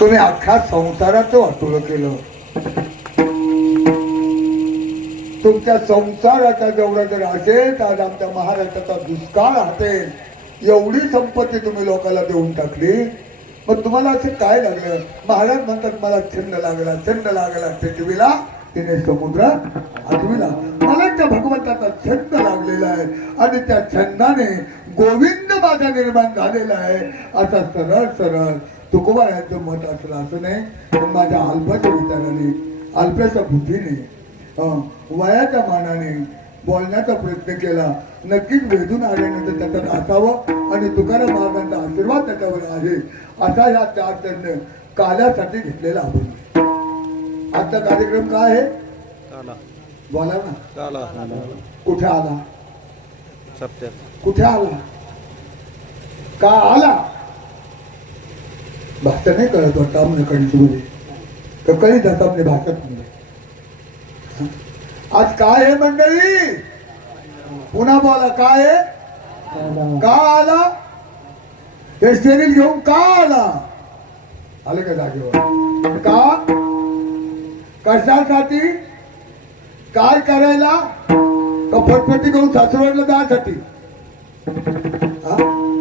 तुम्ही अख्ख्या संसाराचं वाटोळं केलं. तुमच्या संसाराचा जेवढा जर असेल तर आज आमच्या महाराष्ट्राचा दुष्काळ असेल एवढी संपत्ती तुम्ही लोकांना देऊन टाकली. मग तुम्हाला असं काय लागलं? महाराज म्हणतात मला छंद लागला छंद लागला पृथ्वीला. तिने समुद्र आठविला. मला त्या भगवंताचा छंद लागलेला आहे आणि त्या छंदाने गोविंद माझा निर्माण झालेला आहे. असा सरळ सरळ तुकोबा यांचं मत असलं असं नाही पण माझ्या अल्पाच्या विचाराने अल्पाच्या बुद्धीने वयाच्या मानाने बोलण्याचा प्रयत्न केला. नक्कीच वेधून आल्यानंतर त्याच्यात असावं आणि तुकाराम महाराजांचा आशीर्वाद त्याच्यावर आहे असा ह्या चार जण काल्यासाठी घेतलेला आपण आजचा कार्यक्रम काय आहे? बोला ना. कुठे आला? कुठे आला? का आला? भाषा नाही कळत वाटतं आम्हाला कणसूर म्हणजे. तर कळी जात आपली भाषात म्हणजे. आज काय आहे मंडळी? पुन्हा बोला काय आहे? का आला? हे शरीर घेऊन का आला? आले का जागेवर? का? कशासाठी? काय करायला? का फटफटी घेऊन सासरवाडला जायसाठी?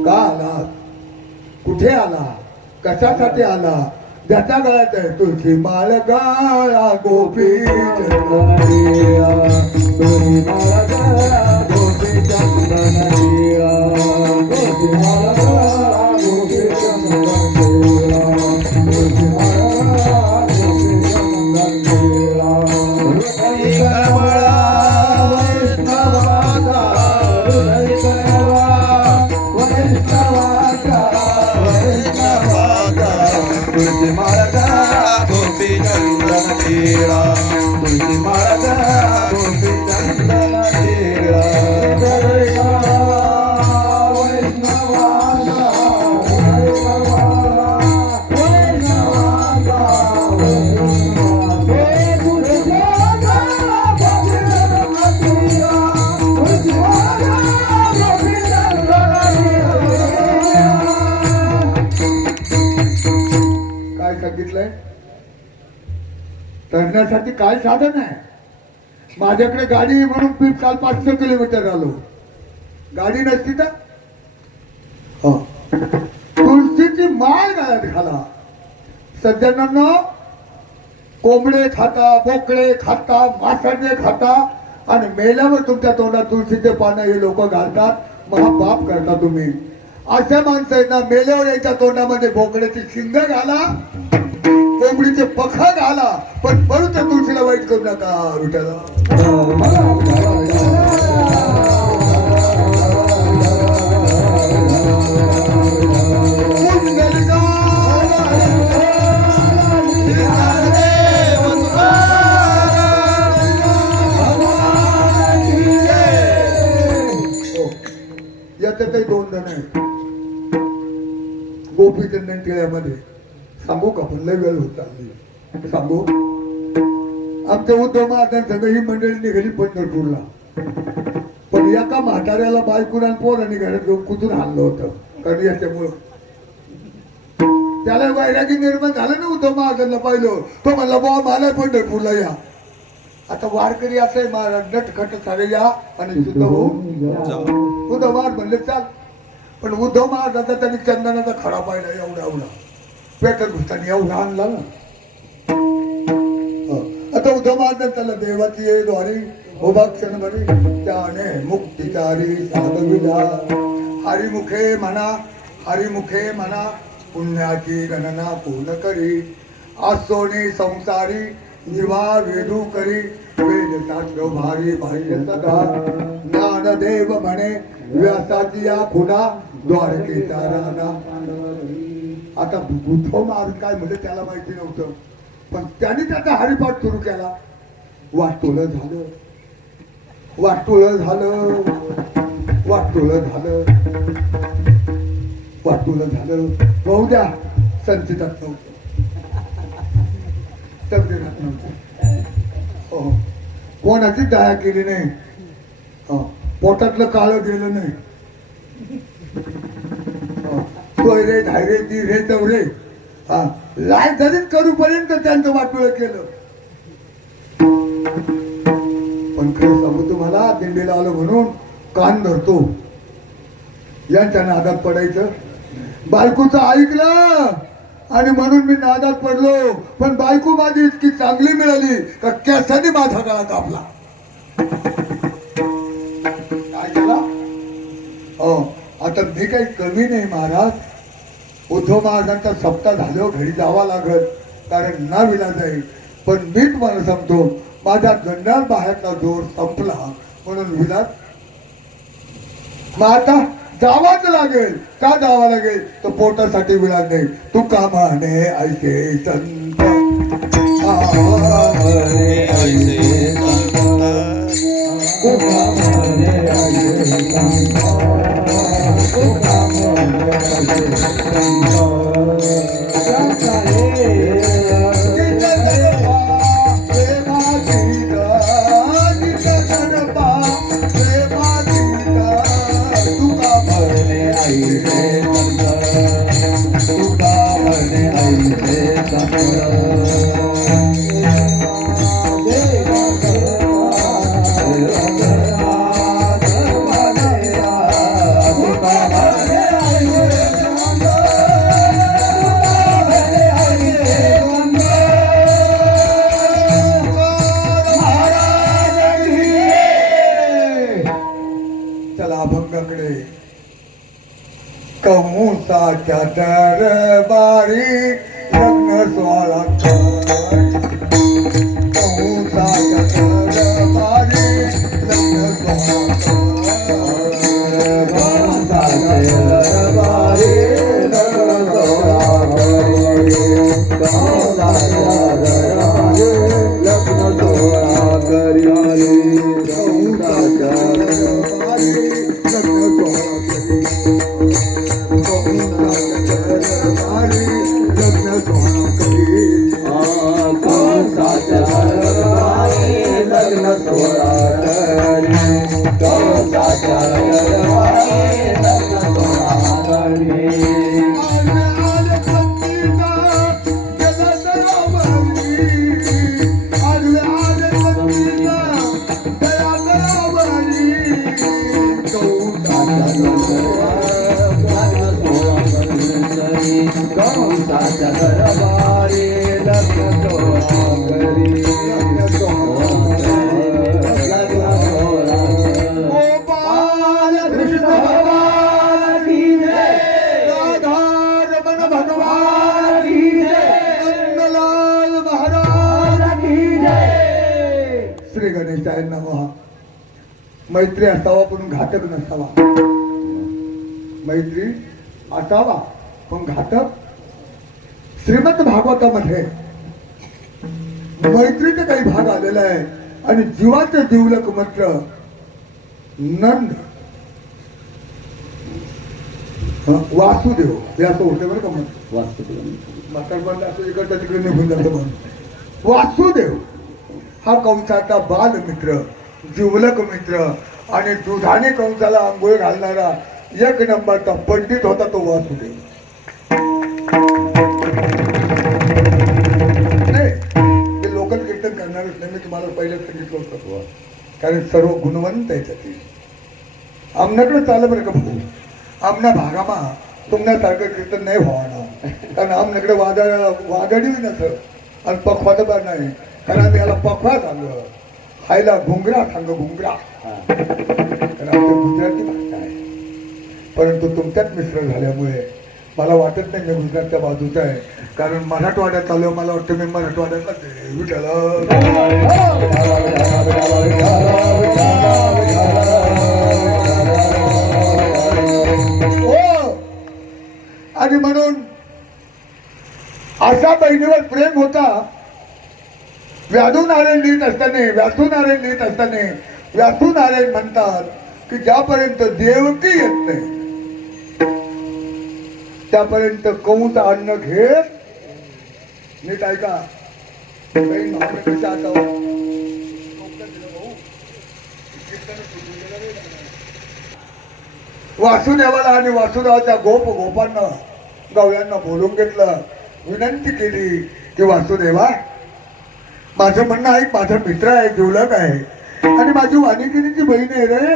का आला कुठे आला कशासाठी आला ज्याच्या गळ्यात आहे तुझी माळ गाळा गोपी चंदनरिया. तुझी माळ गाळा गोपी चढण्यासाठी काय साधन आहे? माझ्याकडे गाडी म्हणून मी काल पाचशे किलोमीटर आलो. गाडी नसती तर? हं. तुळशीची माळ गळ्यात घाला. सज्जनांना कोंबडे खाता बोकडे खाता मासाडे खाता आणि मेल्यावर तुमच्या तोंडात तुळशीचे पानं हे लोक घालतात. महापाप करता तुम्ही. अशा माणसांना मेल्यावर याच्या तोंडामध्ये बोकड्याची शिंग घाला. कोंबडीचे पखा घाला पण परत त्या तुळशीला वाईट करू नका रुट्याला. याच्यातही दोन जण आहेत. गोपीचंदन टिळ्यामध्ये. सांगू का? पण लय वेळ होता सांगू? आमच्या उद्धव महाराजां ही मंडळी निघाली पंढरपूरला. पण एका म्हाताऱ्याला बायकून आणि पोरांनी घरात घेऊन कुठून आणलं होतं. कारण याच्यामुळं. त्याला वैरागी निर्माण झालं ना उद्धव महाराजांना पाहिलं. तो म्हणला बुवा मला पंढरपूरला या. आता वारकरी असं आहे महाराज नटखट सारे या आणि शुद्ध होऊन उद्धव महाराज म्हणले चाल. पण उद्धव महाराजाचा त्यांनी चंदनाचा खडा पाहिला एवढा एवढा. पेटर घुसताना एवढा आणला ना. आता उद्धव त्याला देवाची द्वारी उभा क्षण त्याने मुक्तिचारी साधविला. हरिमुखे म्हणा हरिमुखे म्हणा पुण्याची गणना पूर्ण करी? आसोनी संसारी जीवा वेदू करी. वेद शास्त्र भारी बाह्य सदा ज्ञानदेव म्हणे व्यासाची या खुना द्वारकेचा राणा आता बुद्धो महाराज काय म्हणजे त्याला माहिती नव्हतं. पण त्याने त्याचा हरिपाठ सुरू केला. वाटोळं झालं. वाटोळं झालं. वाटोळं झालं. वाटोळं झालं. होऊ द्या संचितात नव्हतं. संचितात नव्हतं. हो. कोणाची दया केली नाही. हो. पोटातलं काळं गेलं नाही. हो. रे धायरे ती रे चौरे हा लाल धरीत करूपर्यंत त्यांचं वाटोळ केलं. पण खरं सांगू तुम्हाला दिंडीला आलो म्हणून कान धरतो. यांच्या नादात पडायचं. बायकोचं ऐकलं. आणि म्हणून मी नादात पडलो. पण बायको माझी इतकी चांगली मिळाली का कॅसाने माझा गळा कापला काय केला? हो आता मी काही कमी नाही महाराज. उद्धव महाराजांचा सप्ताह झाल्यावर घरी जावा लागत कारण ना विलाज आहे पण मी तुम्हाला सांगतो माझ्या दंडात बाहेरचा जोर संपला म्हणून मग आता जावाच लागेल. का जावा लागेल? तर पोटासाठी विलाज नाही. तू का म्हणे ऐसे संत. हरे ऐसे संत. चला गणेशाय नमः. मैत्री असावा पण घातक नसावा. मैत्री असावा पण घातक श्रीमद भागवतामध्ये. मैत्रीचा काही भाग आलेला आहे आणि जीवाचं जीवलक मंत्र नंद. वासुदेव हे असं होतं बरं का मग म्हातारपण असं इकडचं तिकडे निघून जातं म्हणून. वासुदेव. हा कंसाचा बाल मित्र जिवलक मित्र आणि दुधाने कंसाला आंघोळ घालणारा एक नंबरचा पंडित होता तो वासुदेव. नाही ते लोकल कीर्तन करणारच नाही मी तुम्हाला पहिलं सांगितलं होतं कारण सर्व गुणवंत आहे त्याचे आमनाकडे चाललं बरं का भाऊ? आमना भागामा तुमच्यासारखं कीर्तन नाही व्हावणार कारण आमच्याकडे वादळ वादळी नसत आणि पखवाद पण नाही. कारण आम्ही याला पखवा सांग खायला घुंगरा सांग घुंगरा. तर गुजराती भाषा आहे. परंतु तुमच्यात मिश्र झाल्यामुळे मला वाटत नाही मी गुजरातच्या बाजूचा आहे. कारण मराठवाड्यात आलो मला वाटतं मी विठ्ठल हो. आणि म्हणून अशा बहिणीवर प्रेम होता. व्याधू नारायण लिहित असताना व्यासू नारायण लिहित असताना व्यासू नारायण म्हणतात की ज्यापर्यंत देवकी येत नाही त्यापर्यंत कौत अन्न घेत नीट ऐका. काही वासुदेवाला आणि वासुदेवाच्या गोप गोपांना गवळ्यांना बोलून घेतलं. विनंती केली की वासुदेवा माझं म्हणणं आहे माझा मित्र आहे जिवलक आहे. आणि माझी वाणिगिरीची बहीण आहे रे.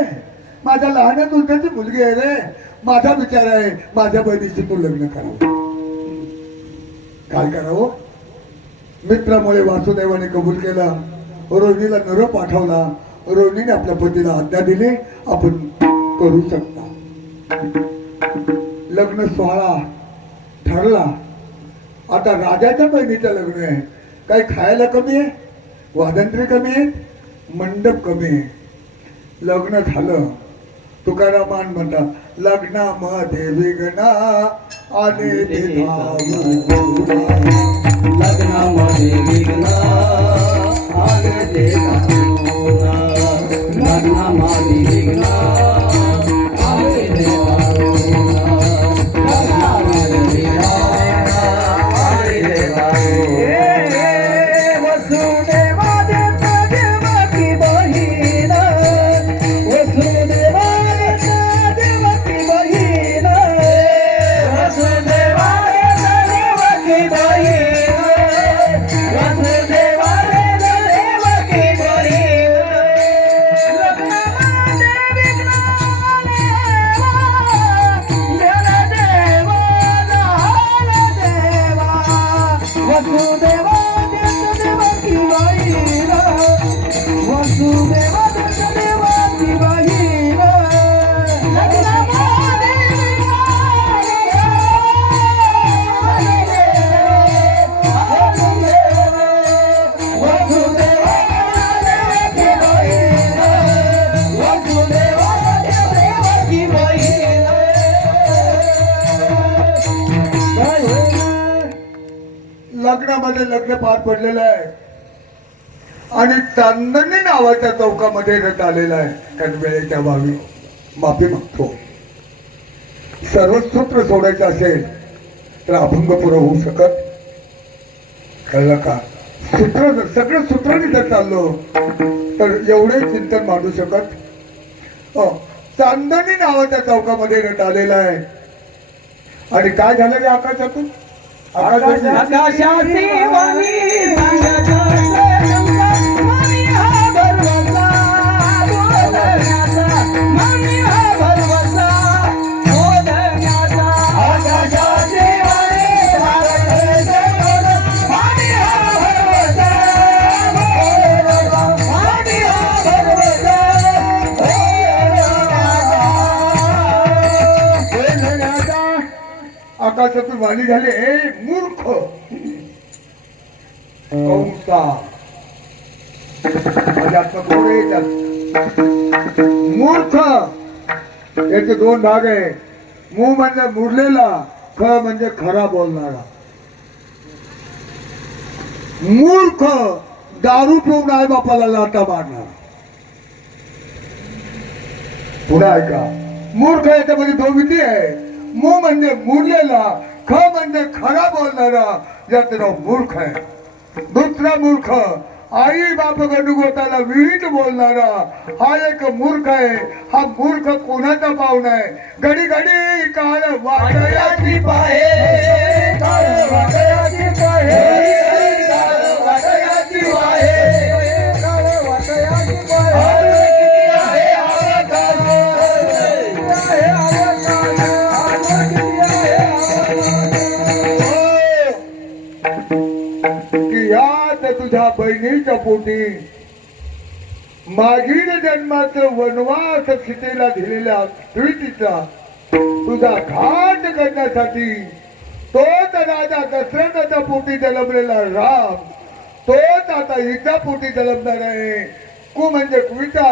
माझ्या लहान दुधाची मुलगी आहे रे. माझा विचार आहे माझ्या बहिणीशी तू लग्न करावं काय करावं हो? मित्रामुळे वासुदेवाने कबूल केला. रोहिणीला नर पाठवला. रोहिणीने आपल्या पतीला आज्ञा दिली. आपण करू शकता. लग्न सोहळा ठरला. आता राजाच्या बहिणीचं लग्न आहे. काय खायला कमी आहे? वादंत्री कमी आहे मंडप कमी आहे. लग्न झालं. तुकारामान म्हणतात लग्नामध्ये विघ्ना आले लग्नामध्ये विघ्ना आले लग्नामध्ये लग्न पार पडलेलं आहे. आणि चांदणी नावाच्या चौकामध्ये रथ आलेला आहे. कारण वेळेच्या भावी माफी मागतो. सर्व सूत्र सोडायचं असेल तर अभंग पुरं होऊ शकत. कळलं का? सूत्र जर- सगळं सूत्राने जर चाललो तर एवढे चिंतन मांडू शकत. हो, चांदणी नावाच्या चौकामध्ये रथ आलेला आहे. आणि काय झालं रे आकाशातून? आकाशाची वाणी सांगत मनी मूर्ख. याचे दोन भाग आहे. मू म्हणजे मुरलेला ख म्हणजे खरा बोलणारा. मूर्ख दारू पिऊन आई बापाला लाटा मारणारा. पुढे ऐका. मूर्ख याच्यामध्ये दोन विधी आहे. मू म्हणजे मुरलेला ख म्हणजे खरा बोलणारा. याचं नाव मूर्ख आहे. दुसरा मूर्ख आई बाप गणुगोताला विहित बोलणारा हा एक मूर्ख आहे. हा मूर्ख कोणाचा पाहुणा आहे? घडी घडी काळ वाटयाची पाय. पोटी मागील जन्माच वनवास सीतेला दिलेल्या स्वीतीचा तुझा घाट करण्यासाठी तोच राजा दशरथाच्या पोटी जलमलेला राम. तोच आता हिच्या पोटी जलमणार आहे. कु म्हणजे कुविता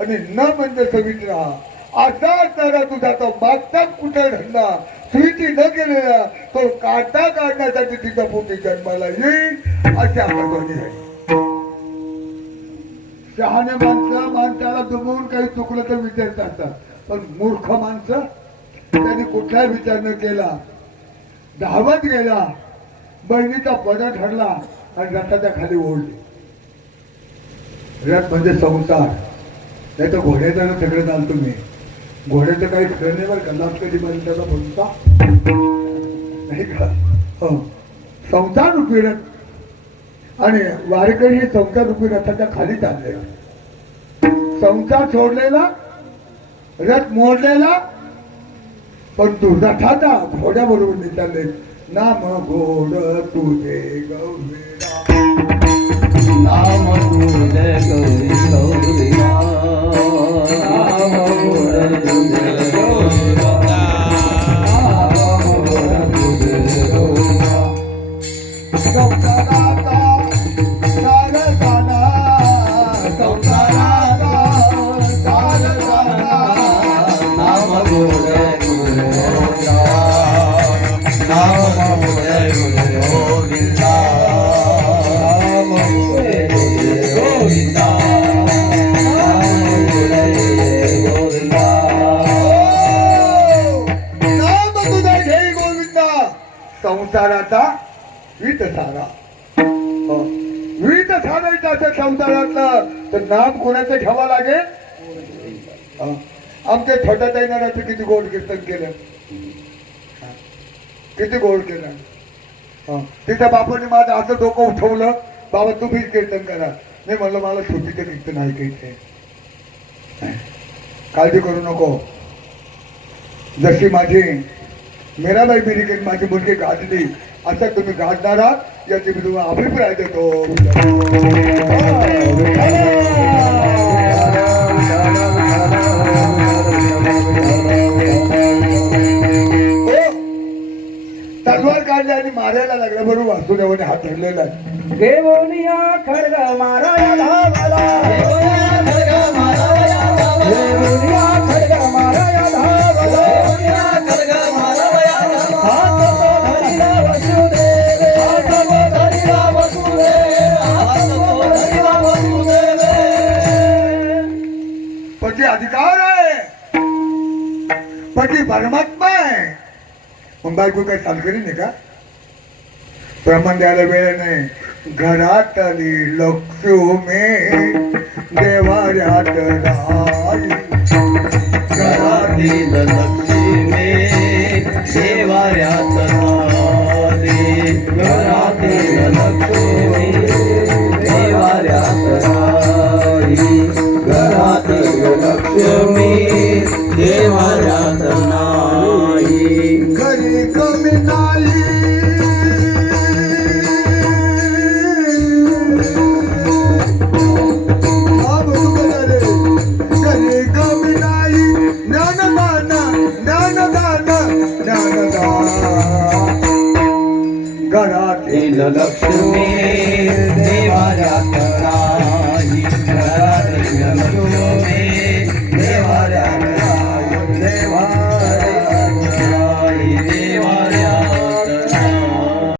आणि न म्हणजे सवित्रा. असा असणारा तुझा तो मागचा कुठे धंदा स्त्रीची न केलेला तो काटा काढण्यासाठी तिचा पोटी जन्माला येईल अशा आकाशवाणी आहे शहाणे माणसं माणसाला दुमवून काही चुकलं तर विचारत असतात पण मूर्ख माणसं त्यांनी कुठलाही विचार न केला धावत गेला बहिणीचा पद ठरला आणि रथाच्या खाली ओढली. रथ म्हणजे संसार. नाही तर घोड्याचं सगळे जाल तुम्ही. घोड्याचं काही खरं नाही बरं का? कधी पर्यंत बोलता नाही का? हो. संसार रूपी आणि वारकरी हे संसार रूपी रथाच्या खाली चालले संसार सोडलेला रथ मोडलेला परंतु रथाचा घोड्या बरोबर चालले नाम घोड तुझे गौरीरा नाम तुझे गौरी गौरी नाम गोड तुझे संसाराचा वीत सारा हो. वीत सारायचं असं संसारातलं तर नाम कोणाचं ठेवा लागेल? हो. आमच्या छोट्या ताईनाराचं किती गोड कीर्तन केलं. किती गोड केलं. तिथं तिच्या बापाने माझं असं डोकं उठवलं बाबा तुम्हीच कीर्तन करा. मी म्हणलं मला सुट्टीचं कीर्तन ऐकायचंय. काळजी करू नको. जशी माझी मीराबाई मिरिकेन माझी मुलगी गाजली असं तुम्ही गाजणारा याची मी तुम्हाला अभिप्राय देतो तलवार काढली आणि मारायला लागला बरोबर वासुदेवाने हात धरलेला आहे. देवनिया खडग मारायला पती अधिकार आहे. पती परमात्मा आहे. मग बायको काही चालकरी नाही का? प्रमाण द्यायला वेळ नाही. घरातली लक्ष्मी देवाऱ्यात राई घरातील लक्ष्मी देवाऱ्यात कमी